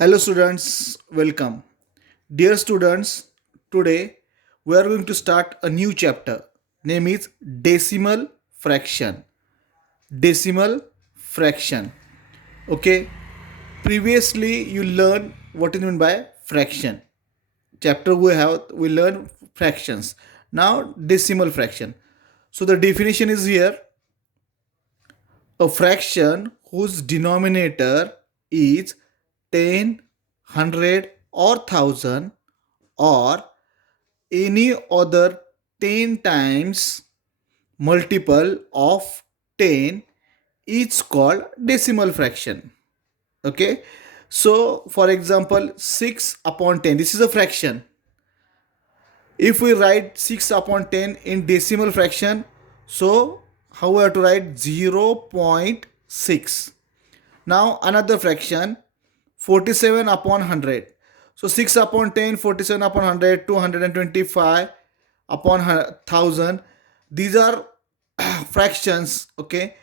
Hello students, welcome. Dear students, today we are going to start a new chapter. Name is decimal fraction. Decimal fraction. Okay. Previously you learned what is meant by fraction. Chapter we learn fractions. Now decimal fraction. So the definition is here: a fraction whose denominator is 10, 100 or 1000 or any other 10 times multiple of 10 is called decimal fraction. Okay, so for example 6 upon 10, this is a fraction. If we write 6 upon 10 in decimal fraction, so how we have to write 0.6. Now another fraction, 47 upon 100. So 6 upon 10, 47 upon 100, 225 upon 1000. These are fractions, okay,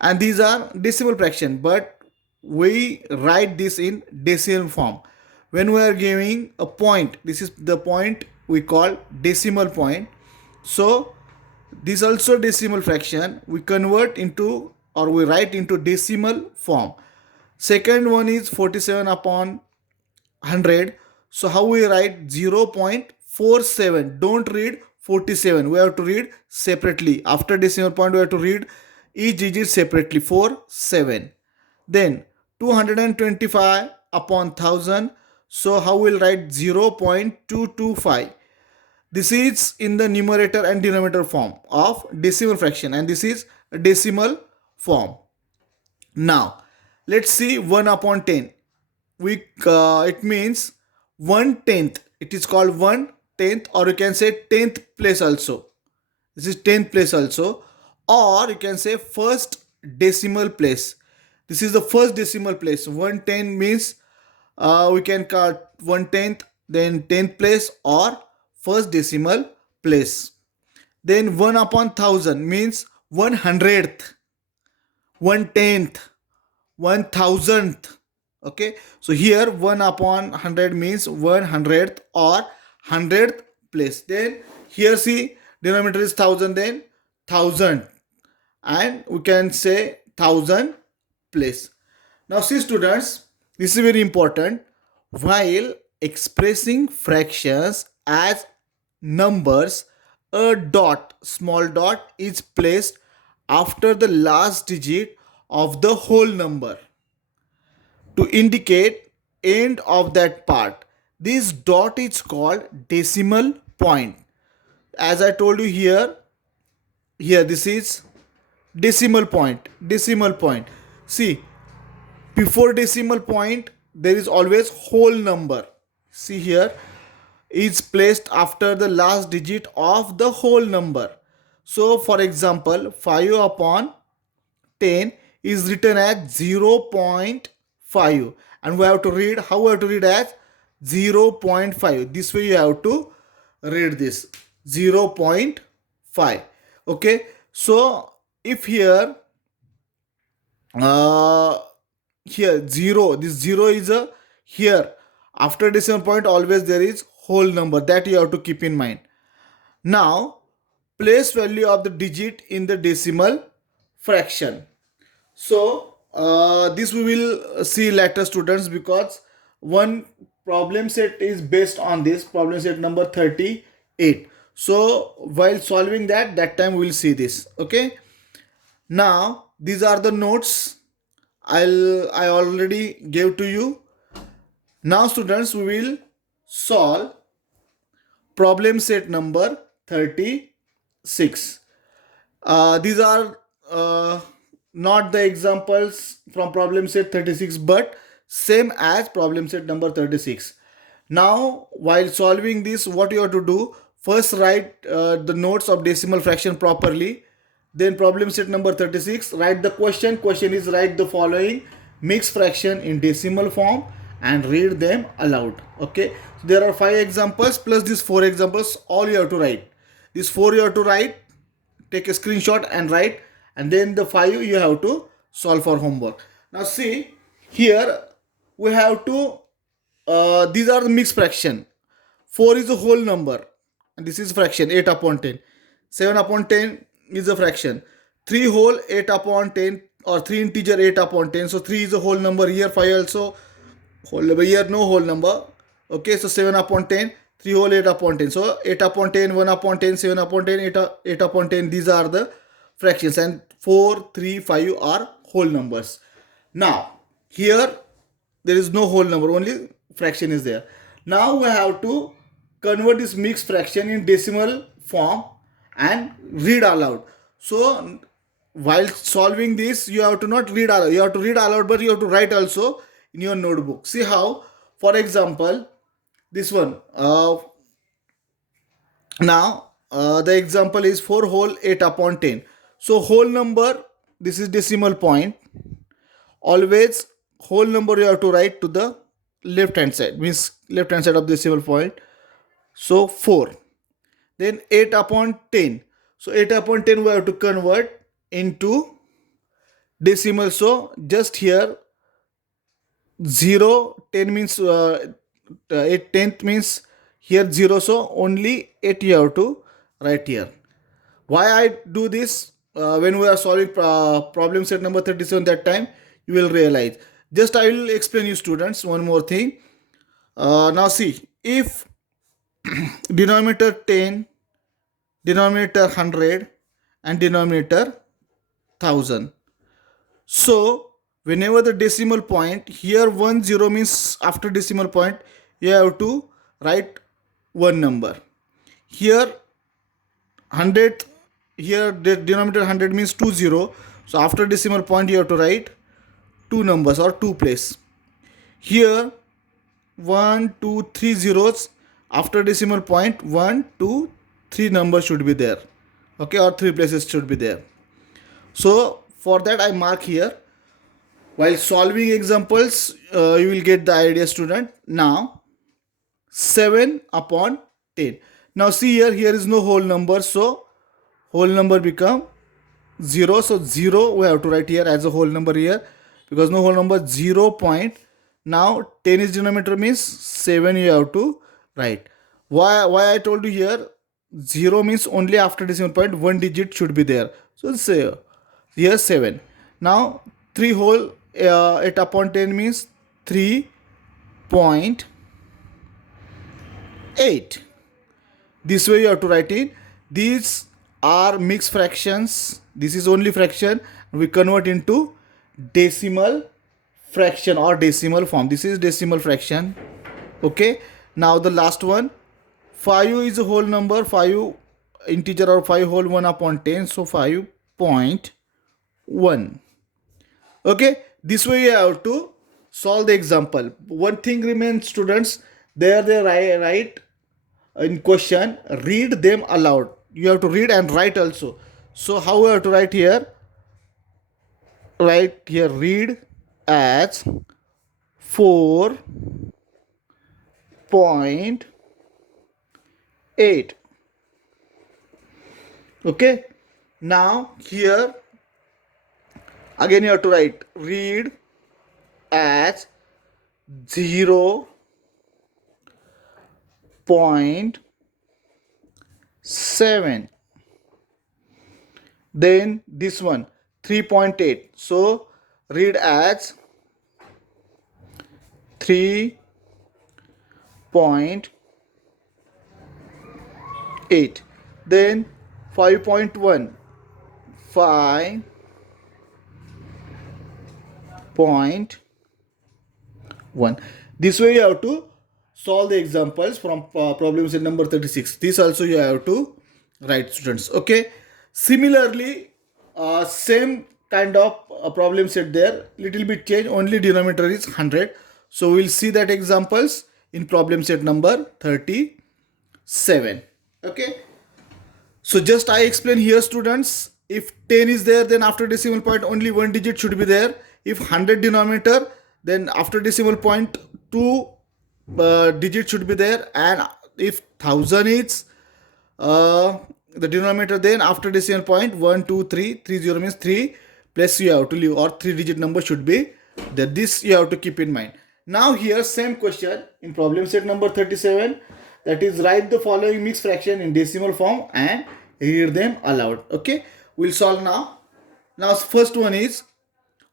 and these are decimal fraction, but we write this in decimal form. When we are giving a point, this is the point we call decimal point. So this also decimal fraction we convert into, or we write into decimal form. Second one is 47 upon 100. So how we write 0.47? Don't read 47. We have to read separately. After decimal point, we have to read each digit separately. 47. Then 225 upon 1000. So how we'll write 0.225? This is in the numerator and denominator form of decimal fraction, and this is a decimal form. Now let's see 1 upon 10. It means 1/10. It is called 1/10, or you can say 10th place also. This is 10th place also, or you can say first decimal place. This is the first decimal place. 1/10 means we can call 1/10, then 10th place or first decimal place. Then 1 upon 1000 means 100th, 1/10th, 1000th. Okay, so here 1 upon 100 means 100th or 100th place. Then here see denominator is 1000, then 1000, and we can say 1000 place. Now see students, this is very important. While expressing fractions as numbers, a dot, small dot, is placed after the last digit of the whole number to indicate end of that part. This dot is called decimal point. As I told you here this is decimal point. Decimal point. See, before decimal point there is always whole number. See here, is placed after the last digit of the whole number. So for example 5 upon 10 is written as 0.5, and we have to read, how we have to read, as 0.5. This way you have to read this 0.5. Okay, so if uh here 0, this 0 is a, here after decimal point always there is whole number, that you have to keep in mind. Now place value of the digit in the decimal fraction. So this we will see later students, because one problem set is based on this problem set number 38. So while solving that time we will see this. Okay, now these are the notes I already gave to you. Now students, we will solve problem set number 36. These are not the examples from problem set 36, but same as problem set number 36. Now while solving this, what you have to do, first write the notes of decimal fraction properly. Then problem set number 36, write the question. Question is, write the following mixed fraction in decimal form and read them aloud. Okay, so there are 5 examples plus these 4 examples. All you have to write, these 4 you have to write, take a screenshot and write, and then the 5 you have to solve for homework. Now see here, we have to these are the mixed fraction. 4 is a whole number and this is fraction 8 upon 10. 7 upon 10 is a fraction. 3 whole 8 upon 10 or 3 integer 8 upon 10. So 3 is a whole number here. 5 also whole number here, no whole number. Okay, so 7 upon 10, 3 whole 8 upon 10. So 8 upon 10, 1 upon 10, 7 upon 10, 8 upon 10. These are the fractions and 4, 3, 5 are whole numbers. Now here there is no whole number, only fraction is there. Now we have to convert this mixed fraction in decimal form and read aloud. So while solving this, you have to not read aloud, you have to read aloud, but you have to write also in your notebook. See how, for example, this one. Now the example is 4 whole 8 upon 10. So whole number, this is decimal point. Always whole number you have to write to the left hand side, means left hand side of decimal point. So 4. Then 8 upon 10. So 8 upon 10 we have to convert into decimal. So just here 0, 10 means 8 tenth means here 0. So only 8 you have to write here. Why I do this? When we are solving problem set number 37, that time you will realize. Just I will explain you students one more thing. Now see, if denominator 10, denominator 100 and denominator 1000. So whenever the decimal point, here 10 means after decimal point you have to write one number. Here 100, here the denominator 100 means 20. So after decimal point you have to write two numbers or two place. Here 1, 2, 3 zeros. After decimal point 1, 2, 3 numbers should be there. Okay, or 3 places should be there. So for that I mark here. While solving examples, you will get the idea, student. Now 7 upon 10. Now see here, here is no whole number, so whole number become 0. So 0 we have to write here as a whole number here, because no whole number 0 point. Now 10 is denominator means 7 you have to write. Why I told you here 0 means only after decimal point one digit should be there. So say here 7. Now 3 whole 8 upon 10 means 3.8. This way you have to write it. These are mixed fractions. This is only fraction. We convert into decimal fraction or decimal form. This is decimal fraction. Okay. Now the last one. 5 is a whole number. 5 integer or 5 whole 1 upon 10. So 5.1. Okay. This way you have to solve the example. One thing remains, students. There they write in question, read them aloud. You have to read and write also. So how we have to write here? Write here read as 4.8. Okay. Now here again you have to write read as 0.7. Then this one 3.8. So read as 3.8. Then 5.1. 5.1. This way you have to solve the examples from problem set number 36. This also you have to write, students. Okay. Similarly, same kind of problem set there. Little bit change. Only denominator is 100. So we'll see that examples in problem set number 37. Okay. So just I explain here, students. If 10 is there, then after decimal point only one digit should be there. If 100 denominator, then after decimal point 2 digit should be there. And if 1000 is the denominator, then after decimal point 1, 2, 3, 30 means 3 plus you have to leave, or 3 digit number should be there. This you have to keep in mind. Now here same question in problem set number 37, that is write the following mixed fraction in decimal form and read them aloud. Okay, we'll solve now. Now first one is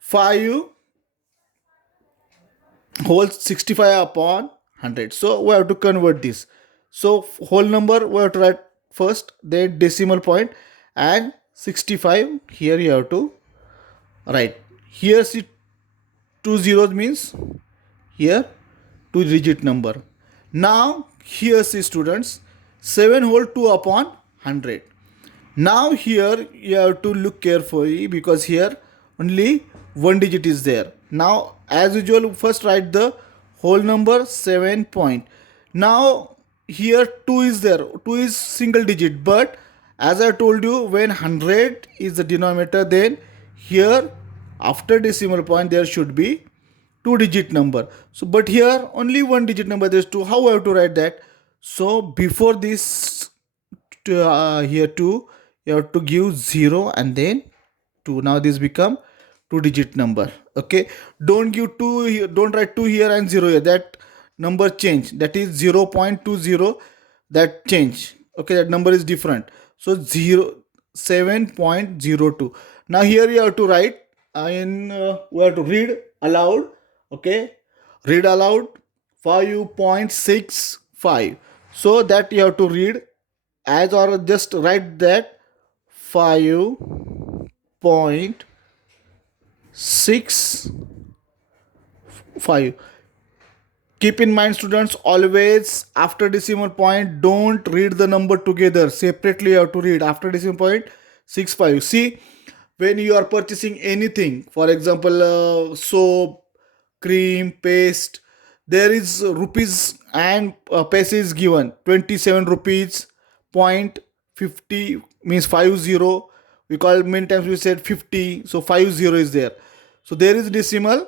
5 whole 65 upon 100. So we have to convert this. So whole number we have to write first, then decimal point, and 65 here you have to write. Here see two zeros means here two digit number. Now here see students, 7 whole 2 upon 100. Now here you have to look carefully because here only one digit is there. Now as usual first write the whole number 7 point. Now here 2 is there, 2 is single digit, but as I told you, when 100 is the denominator, then here after decimal point there should be two digit number. So but here only one digit number, there's 2. How I have to write that? So before this here 2, you have to give 0 and then 2. Now this become two digit number. Okay, don't give 2 here, don't write 2 here and 0 here, that number change, that is 0.20, that change. Okay, that number is different. So 7.02. Now here you have to write we have to read aloud. Okay, read aloud 5.65. So that you have to read as, or just write that 5.65. Keep in mind students, always after decimal point don't read the number together, separately you have to read after decimal point 65. See, when you are purchasing anything, for example soap, cream, paste, there is rupees and paise is given 27 rupees point 50 means 50. We call many times we said 50, so 50 is there. So there is decimal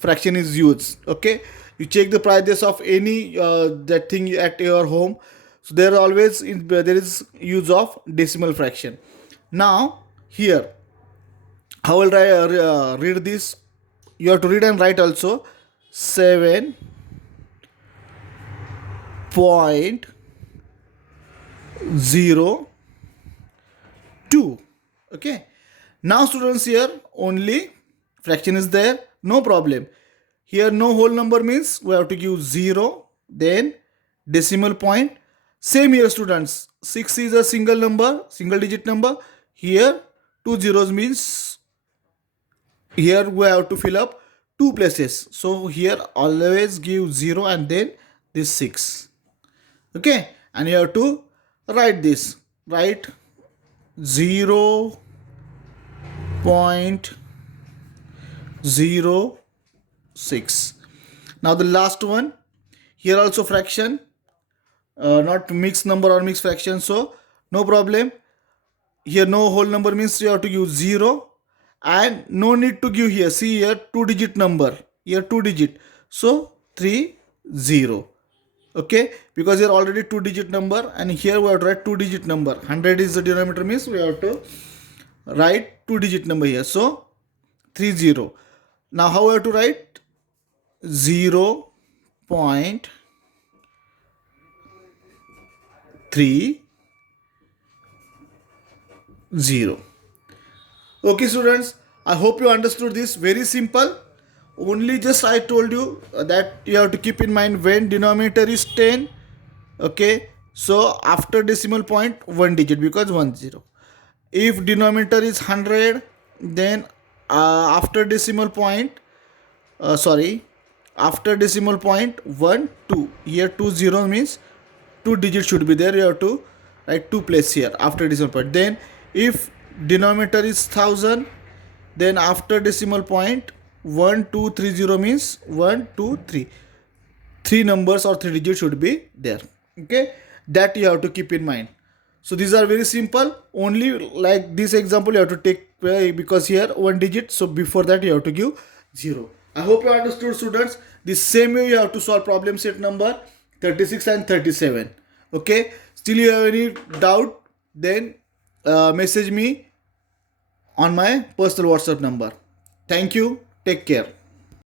fraction is used. Okay, you check the prices of any that thing at your home, so there always there is use of decimal fraction. Now here how will I read this? You have to read and write also 7.02. Okay, now students here only fraction is there, no problem. Here no whole number means we have to give 0, then decimal point. Same here students, 6 is a single number, single digit number. Here two zeros means here we have to fill up two places. So here always give 0 and then this 6. Okay, and you have to write this, write 0.06. Now the last one, here also fraction, not mixed number or mixed fraction, so no problem. Here no whole number means you have to give 0 and no need to give here. See here two digit number, here two digit, so 30. Okay, because here already two digit number and here we have to write two digit number. 100 is the denominator means we have to write two digit number here, so 30. Now how we have to write 0.30. Okay students, I hope you understood this. Very simple. Only just I told you that you have to keep in mind when denominator is 10. Okay, so after decimal point one digit because 10. If denominator is 100, then after decimal point after decimal point 1 2, here 20 means two digits should be there. You have to write two place here after decimal point. Then if denominator is 1000, then after decimal point 1230 means 1 2 3, three numbers or three digits should be there. Okay, that you have to keep in mind. So these are very simple. Only like this example you have to take because here one digit, so before that you have to give 0. I hope you understood students. The same way you have to solve problem set number 36 and 37. Okay, still you have any doubt, then message me on my personal WhatsApp number. Thank you. Take care.